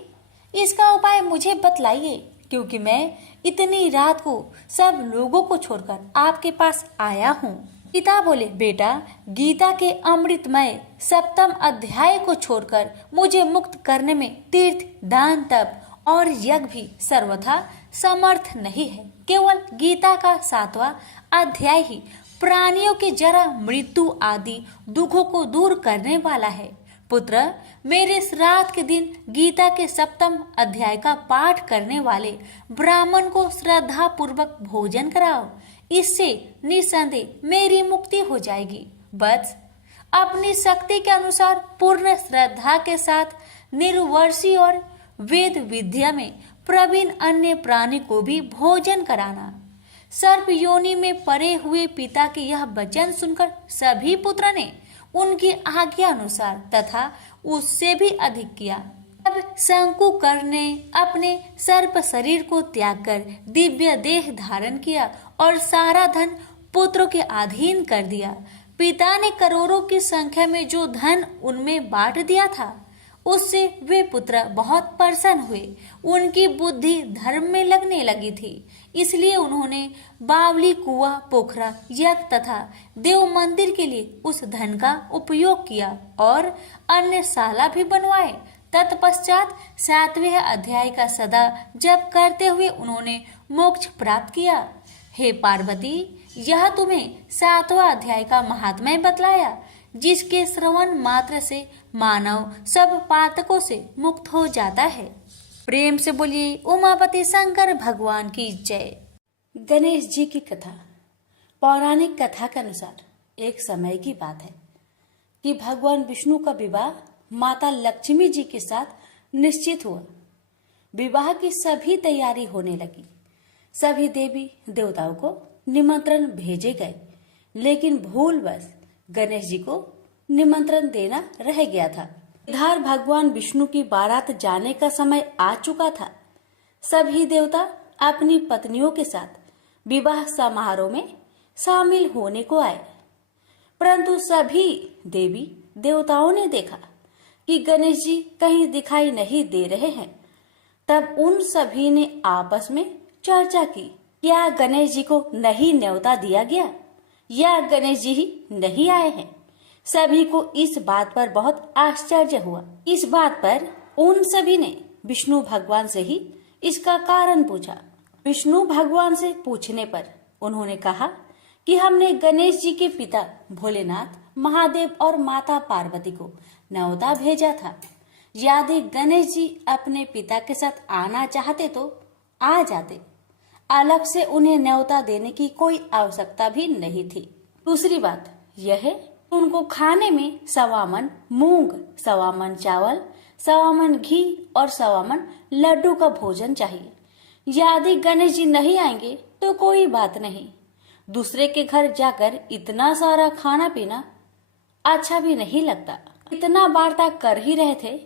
इसका उपाय मुझे बतलाइए, क्योंकि मैं इतनी रात को सब लोगों को छोड़कर आपके पास आया हूँ। पिता बोले, बेटा, गीता के अमृतमय 7वें अध्याय को छोड़कर मुझे मुक्त करने में तीर्थ, दान, तप और यज्ञ भी सर्वथा समर्थ नहीं है। केवल गीता का 7वां अध्याय ही प्राणियों के जरा मृत्यु आदि दुखों को दूर करने वाला है। पुत्र, मेरे श्राद्ध के दिन गीता के 7वें अध्याय का पाठ करने वाले ब्राह्मण को श्रद्धा पूर्वक भोजन कराओ। इससे निसंदेह मेरी मुक्ति हो जाएगी। बस अपनी शक्ति के अनुसार पूर्ण श्रद्धा के साथ निर्वर्षी और वेद विद्या में प्रवीण अन्य प्राणी को भी भोजन कराना। सर्प योनि में पड़े हुए पिता के यह वचन सुनकर सभी पुत्र ने उनकी आज्ञा अनुसार तथा उससे भी अधिक किया। अब शंकुकर्ण ने अपने सर्प शरीर को त्याग कर दिव्य देह धारण किया और सारा धन पुत्रों के अधीन कर दिया। पिता ने करोड़ों की संख्या में जो धन उनमें बांट दिया था, उससे वे पुत्र बहुत प्रसन्न हुए। उनकी बुद्धि धर्म में लगने लगी थी, इसलिए उन्होंने बावली, कुआं, पोखरा, यज्ञ तथा देव मंदिर के लिए उस धन का उपयोग किया और अन्य शाला भी बनवाए। तत्पश्चात 7वें अध्याय का सदा जप करते हुए उन्होंने मोक्ष प्राप्त किया। हे पार्वती, यह तुम्हें 7वां अध्याय का महात्म्य बतलाया, जिसके श्रवण मात्र से मानव सब पातकों से मुक्त हो जाता है। प्रेम से बोलिए उमापति शंकर भगवान की जय। गणेश जी की कथा। पौराणिक कथा के अनुसार एक समय की बात है कि भगवान विष्णु का विवाह माता लक्ष्मी जी के साथ निश्चित हुआ। विवाह की सभी तैयारी होने लगी। सभी देवी देवताओं को निमंत्रण भेजे गए, लेकिन भूलवश गणेश जी को निमंत्रण देना रह गया था। इधर भगवान विष्णु की बारात जाने का समय आ चुका था। सभी देवता अपनी पत्नियों के साथ विवाह समारोह में शामिल होने को आए, परंतु सभी देवी देवताओं ने देखा कि गणेश जी कहीं दिखाई नहीं दे रहे हैं। तब उन सभी ने आपस में चर्चा की, क्या गणेश जी को नहीं न्योता दिया गया या गणेश जी ही नहीं आए हैं। सभी को इस बात पर बहुत आश्चर्य हुआ। इस बात पर उन सभी ने विष्णु भगवान से ही इसका कारण पूछा। विष्णु भगवान से पूछने पर उन्होंने कहा कि हमने गणेश जी के पिता भोलेनाथ, महादेव और माता पार्वती को न्योता भेजा था। यदि गणेश जी अपने पिता के साथ आना चाहते तो आ जाते, अलग से उन्हें न्योता देने की कोई आवश्यकता भी नहीं थी। दूसरी बात यह है, उनको खाने में 1.25 मन मूंग, 1.25 मन चावल, 1.25 मन घी और 1.25 मन लड्डू का भोजन चाहिए। यदि गणेश जी नहीं आएंगे तो कोई बात नहीं, दूसरे के घर जाकर इतना सारा खाना पीना अच्छा भी नहीं लगता। इतना वार्ता कर ही रहे थे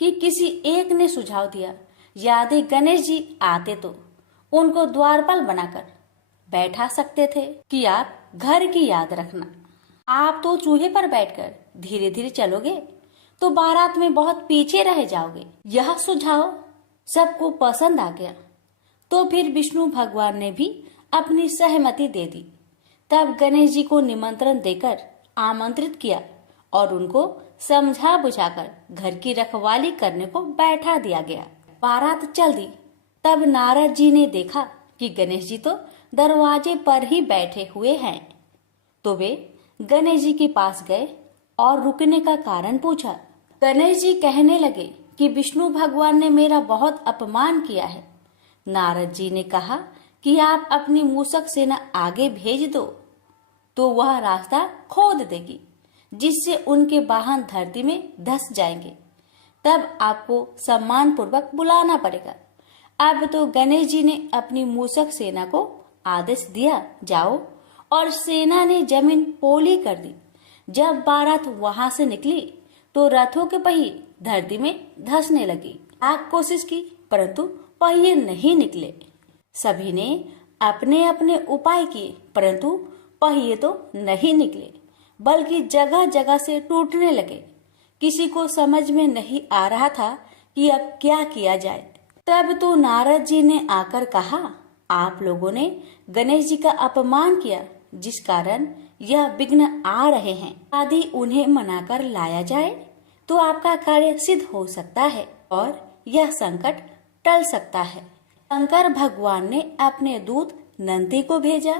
कि किसी एक ने सुझाव दिया, यदि गणेश जी आते तो उनको द्वारपाल बनाकर बैठा सकते थे कि आप घर की याद रखना। आप तो चूहे पर बैठकर धीरे धीरे चलोगे तो बारात में बहुत पीछे रह जाओगे। यह सुझाव सबको पसंद आ गया, तो फिर विष्णु भगवान ने भी अपनी सहमति दे दी। तब गणेश जी को निमंत्रण देकर आमंत्रित किया और उनको समझा बुझाकर घर की रखवाली करने को बैठा दिया गया। बारात चल दी। तब नारद जी ने देखा कि गणेश जी तो दरवाजे पर ही बैठे हुए हैं, तो वे गणेश जी के पास गए और रुकने का कारण पूछा। गणेश जी कहने लगे कि विष्णु भगवान ने मेरा बहुत अपमान किया है। नारद जी ने कहा कि आप अपनी मूषक सेना आगे भेज दो तो वह रास्ता खोद देगी, जिससे उनके वाहन धरती में धंस जाएंगे। तब आपको सम्मान पूर्वक बुलाना पड़ेगा। अब तो गणेश जी ने अपनी मूषक सेना को आदेश दिया, जाओ, और सेना ने जमीन पोली कर दी। जब बारात वहां से निकली तो रथों के पहिए धरती में धंसने लगी। लाख कोशिश की परंतु पहिए नहीं निकले। सभी ने अपने अपने उपाय किए परंतु पहिए तो नहीं निकले, बल्कि जगह जगह से टूटने लगे। किसी को समझ में नहीं आ रहा था कि अब क्या किया जाए। तब तो नारद जी ने आकर कहा, आप लोगों ने गणेश जी का अपमान किया, जिस कारण यह विघ्न आ रहे हैं। यदि उन्हें मनाकर लाया जाए तो आपका कार्य सिद्ध हो सकता है और यह संकट टल सकता है। शंकर भगवान ने अपने दूत नंदी को भेजा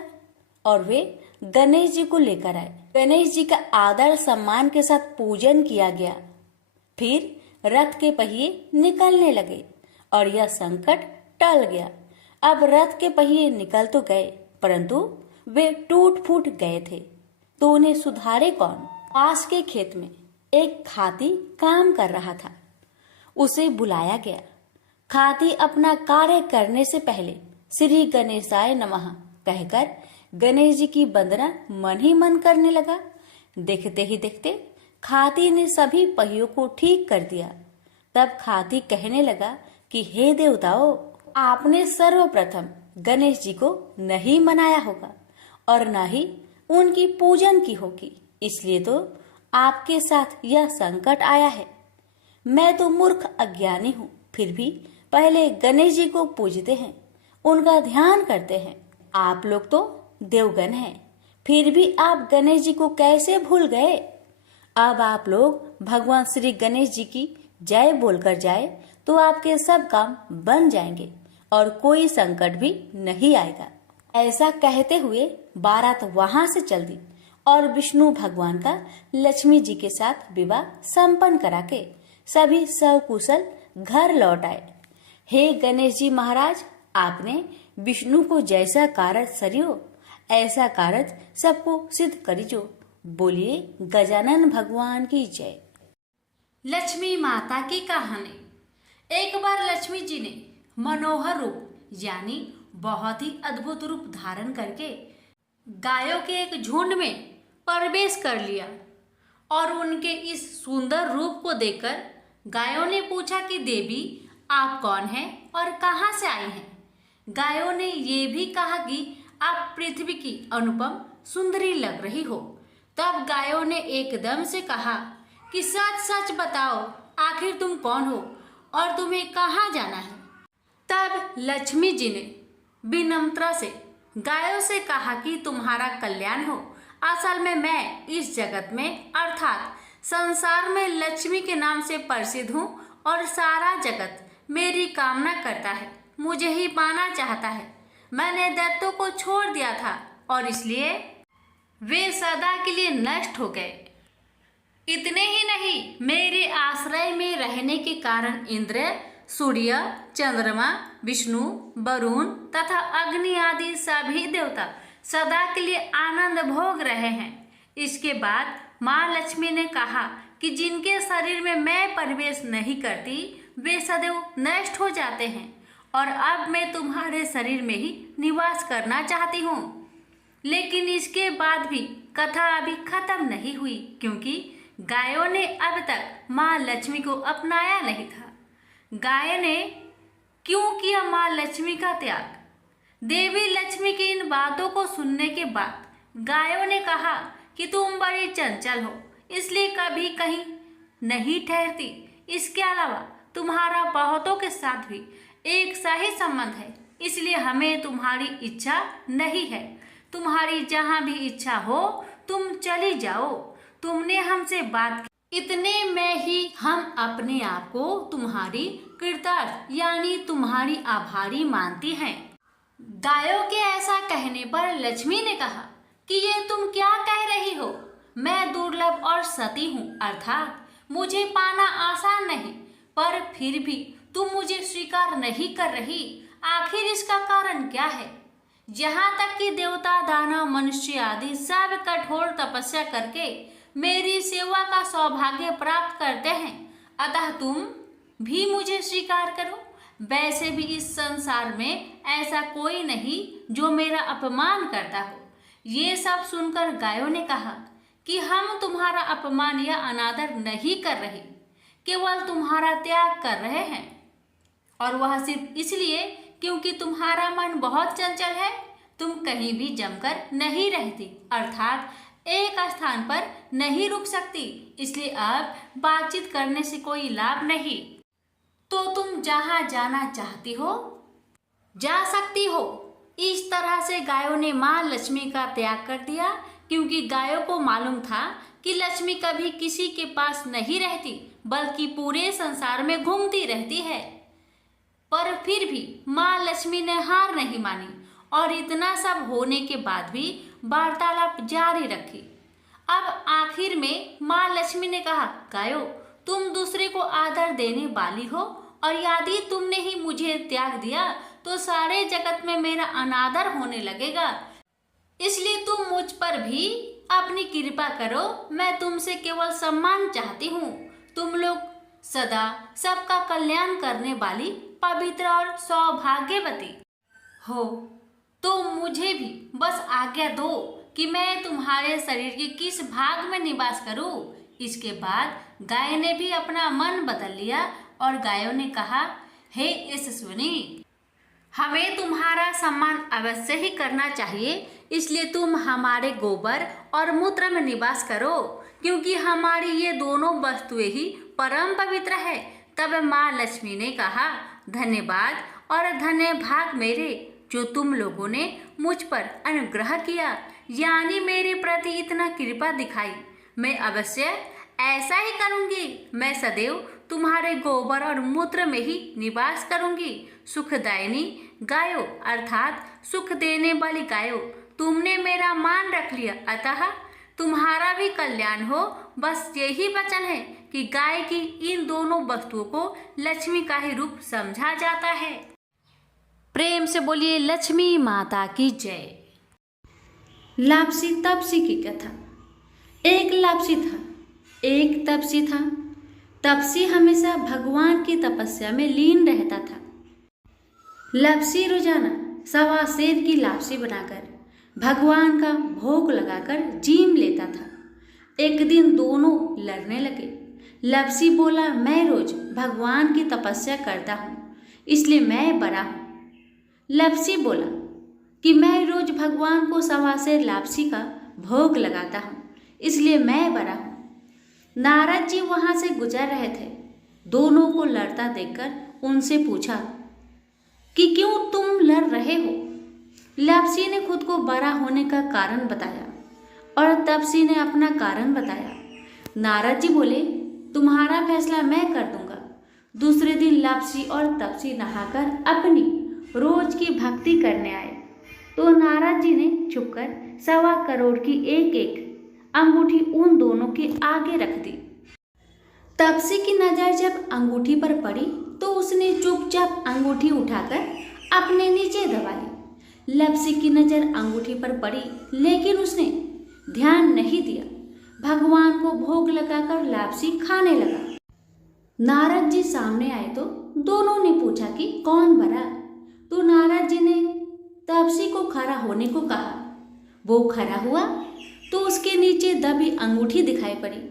और वे गणेश जी को लेकर आए। गणेश जी का आदर सम्मान के साथ पूजन किया गया। फिर रथ के पहिए निकलने लगे और यह संकट टल गया। अब रथ के पहिए निकल तो गए परंतु वे टूट फूट गए थे, तो उन्हें सुधारे कौन। पास के खेत में एक खाती काम कर रहा था। उसे बुलाया गया। खाती अपना कार्य करने से पहले श्री गणेशाय नमः कहकर गणेश जी की वंदना मन ही मन करने लगा। देखते ही देखते खाती ने सभी पहियों को ठीक कर दिया। तब खाती कहने लगा कि हे देवताओं, आपने सर्वप्रथम गणेश जी को नहीं मनाया होगा और न ही उनकी पूजन की होगी, इसलिए तो आपके साथ यह संकट आया है। मैं तो मूर्ख अज्ञानी हूँ, फिर भी पहले गणेश जी को पूजते हैं, उनका ध्यान करते हैं। आप लोग तो देवगण हैं, फिर भी आप गणेश जी को कैसे भूल गए। अब आप लोग भगवान श्री गणेश जी की जय बोलकर जाए तो आपके सब काम बन जाएंगे और कोई संकट भी नहीं आएगा। ऐसा कहते हुए बारात वहां से चल दी और विष्णु भगवान का लक्ष्मी जी के साथ विवाह संपन्न करा के सभी सकुशल घर लौट आए। हे गणेश जी महाराज, आपने विष्णु को जैसा कारज सरियो ऐसा कारज सबको सिद्ध करिजो। बोलिए गजानन भगवान की जय। लक्ष्मी माता की कहानी। एक बार लक्ष्मी जी ने मनोहर रूप यानी बहुत ही अद्भुत रूप धारण करके गायों के एक झुंड में प्रवेश कर लिया। और उनके इस सुंदर रूप को देखकर गायों ने पूछा कि देवी आप कौन हैं और कहाँ से आई हैं। गायों ने ये भी कहा कि आप पृथ्वी की अनुपम सुंदरी लग रही हो। तब गायों ने एकदम से कहा कि सच सच बताओ, आखिर तुम कौन हो और तुम्हें कहाँ जाना है। तब लक्ष्मी जी ने विनम्रता से गायों से कहा कि तुम्हारा कल्याण हो। असल में मैं इस जगत में अर्थात संसार में लक्ष्मी के नाम से प्रसिद्ध हूँ और सारा जगत मेरी कामना करता है, मुझे ही पाना चाहता है। मैंने दैत्यों को छोड़ दिया था और इसलिए वे सदा के लिए नष्ट हो गए। इतने ही नहीं, मेरे आश्रय में रहने के कारण इंद्र, सूर्य, चंद्रमा, विष्णु, वरुण तथा अग्नि आदि सभी देवता सदा के लिए आनंद भोग रहे हैं। इसके बाद माँ लक्ष्मी ने कहा कि जिनके शरीर में मैं प्रवेश नहीं करती वे सदैव नष्ट हो जाते हैं और अब मैं तुम्हारे शरीर में ही निवास करना चाहती हूँ। लेकिन इसके बाद भी कथा अभी खत्म नहीं हुई, क्योंकि गायों ने अब तक माँ लक्ष्मी को अपनाया नहीं था। गाय ने क्यों किया माँ लक्ष्मी का त्याग? देवी लक्ष्मी की इन बातों को सुनने के बाद गायों ने कहा कि तुम बड़ी चंचल हो, इसलिए कभी कहीं नहीं ठहरती। इसके अलावा तुम्हारा बहुतों के साथ भी एक सही संबंध है, इसलिए हमें तुम्हारी इच्छा नहीं है। तुम्हारी जहाँ भी इच्छा हो तुम चली जाओ। तुमने हमसे बात की, इतने में ही हम अपने आप को तुम्हारी कृतार्थ यानी तुम्हारी आभारी मानती हैं। गायों के ऐसा कहने पर लक्ष्मी ने कहा कि ये तुम क्या कह रही हो? मैं दुर्लभ और सती हूँ, अर्थात मुझे पाना आसान नहीं, पर फिर भी तुम मुझे स्वीकार नहीं कर रही। आखिर इसका कारण क्या है? यहाँ तक कि देवता, दानव, मनुष्य आदि सब कठोर तपस्या करके मेरी सेवा का सौभाग्य प्राप्त करते हैं, अतः तुम भी मुझे स्वीकार करो। वैसे भी इस संसार में ऐसा कोई नहीं जो मेरा अपमान करता हो। ये सब सुनकर गायों ने कहा कि हम तुम्हारा अपमान या अनादर नहीं कर रहे, केवल तुम्हारा त्याग कर रहे हैं, और वह सिर्फ इसलिए क्योंकि तुम्हारा मन बहुत चंचल है। तुम कहीं भी जमकर नहीं रहती, अर्थात एक स्थान पर नहीं रुक सकती, इसलिए अब बातचीत करने से कोई लाभ नहीं। तो तुम जहाँ जाना चाहती हो जा सकती हो। इस तरह से गायों ने माँ लक्ष्मी का त्याग कर दिया, क्योंकि गायों को मालूम था कि लक्ष्मी कभी किसी के पास नहीं रहती, बल्कि पूरे संसार में घूमती रहती है। पर फिर भी माँ लक्ष्मी ने हार नहीं मानी और इतना सब होने के बाद भी वार्तालाप जारी रखी। अब आखिर में माँ लक्ष्मी ने कहा, गायों, तुम दूसरे को आदर देने वाली हो और यदि तुमने ही मुझे त्याग दिया तो सारे जगत में मेरा अनादर होने लगेगा। इसलिए तुम मुझ पर भी अपनी कृपा करो। मैं तुमसे केवल सम्मान चाहती हूँ। तुम लोग सदा सबका कल्याण करने वाली पवित्र और सौभाग्यवती हो, तो मुझे भी बस आज्ञा दो कि मैं तुम्हारे शरीर के किस भाग में निवास करूं। इसके बाद गाय ने भी अपना मन बदल लिया और गायों ने कहा, हे यशस्विनी, हमें तुम्हारा सम्मान अवश्य ही करना चाहिए, इसलिए तुम हमारे गोबर और मूत्र में निवास करो, क्योंकि हमारी ये दोनों वस्तुएं ही परम पवित्र है। तब माँ लक्ष्मी ने कहा, धन्यवाद और धन्य भाग मेरे, जो तुम लोगों ने मुझ पर अनुग्रह किया, यानी मेरे प्रति इतना कृपा दिखाई। मैं अवश्य ऐसा ही करूंगी। मैं सदैव तुम्हारे गोबर और मूत्र में ही निवास करूंगी। सुखदायिनी गायो अर्थात सुख देने वाली गायो, तुमने मेरा मान रख लिया, अतः तुम्हारा भी कल्याण हो। बस यही वचन है कि गाय की इन दोनों वस्तुओं को लक्ष्मी का ही रूप समझा जाता है। प्रेम से बोलिए लक्ष्मी माता की जय। लापसी तपसी की कथा। एक लापसी था, एक तपसी था। तपसी हमेशा भगवान की तपस्या में लीन रहता था। लापसी रोजाना सवा सेर की लापसी बनाकर भगवान का भोग लगाकर जीम लेता था। एक दिन दोनों लड़ने लगे। लप्सी बोला, मैं रोज भगवान की तपस्या करता हूँ, इसलिए मैं बड़ा हूँ। लप्सी बोला कि मैं रोज भगवान को सवा सेर लापसी का भोग लगाता हूँ, इसलिए मैं बड़ा हूँ। नारद जी वहां से गुजर रहे थे। दोनों को लड़ता देखकर उनसे पूछा कि क्यों तुम लड़ रहे हो। लप्सी ने खुद को बड़ा होने का कारण बताया और तपसी ने अपना कारण बताया। नारद जी बोले, तुम्हारा फैसला मैं कर दूंगा। दूसरे दिन लप्सी और तपसी नहाकर अपनी रोज की भक्ति करने आए तो नारद जी ने छुपकर 1.25 करोड़ की एक एक अंगूठी उन दोनों के आगे रख दी। तपसी की नजर जब अंगूठी पर पड़ी तो उसने चुपचाप अंगूठी उठाकर अपने नीचे दबा ली। लप्सी की नजर अंगूठी पर पड़ी लेकिन उसने ध्यान नहीं दिया। भगवान को भोग लगाकर लापसी खाने लगा। नारद जी सामने आए तो दोनों ने पूछा कि कौन बड़ा। तो नारद जी ने तपसी को खड़ा होने को कहा। वो खड़ा हुआ तो उसके नीचे दबी अंगूठी दिखाई पड़ी।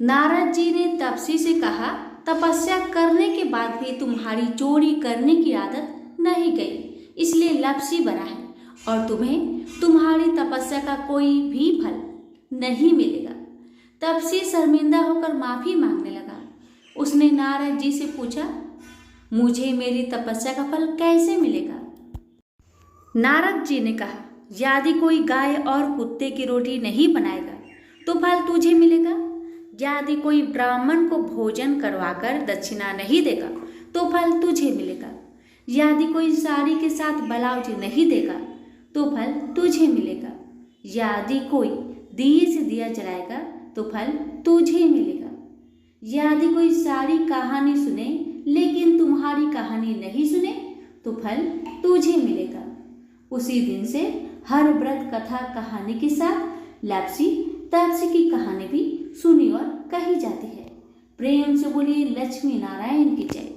नारद जी ने तपसी से कहा, तपस्या करने के बाद भी तुम्हारी चोरी करने की आदत नहीं गई, इसलिए लप्सी बड़ा है और तुम्हें तुम्हारी तपस्या का कोई भी फल नहीं मिलेगा। तपसी शर्मिंदा होकर माफी मांगने लगा। उसने नारद जी से पूछा, मुझे मेरी तपस्या का फल कैसे मिलेगा। नारद जी ने कहा, यदि कोई गाय और कुत्ते की रोटी नहीं बनाएगा तो फल तुझे मिलेगा। यदि कोई ब्राह्मण को भोजन करवाकर दक्षिणा नहीं देगा तो फल तुझे मिलेगा। यदि कोई साड़ी के साथ ब्लाउज नहीं देगा तो फल तुझे मिलेगा। यदि कोई दिए से दिया जलाएगा तो फल तुझे मिलेगा। यदि कोई सारी कहानी सुने लेकिन तुम्हारी कहानी नहीं सुने तो फल तुझे मिलेगा। उसी दिन से हर व्रत कथा कहानी के साथ लप्सी तपसी की कहानी भी सुनी और कही जाती है। प्रेम से बोलिए लक्ष्मी नारायण की जय।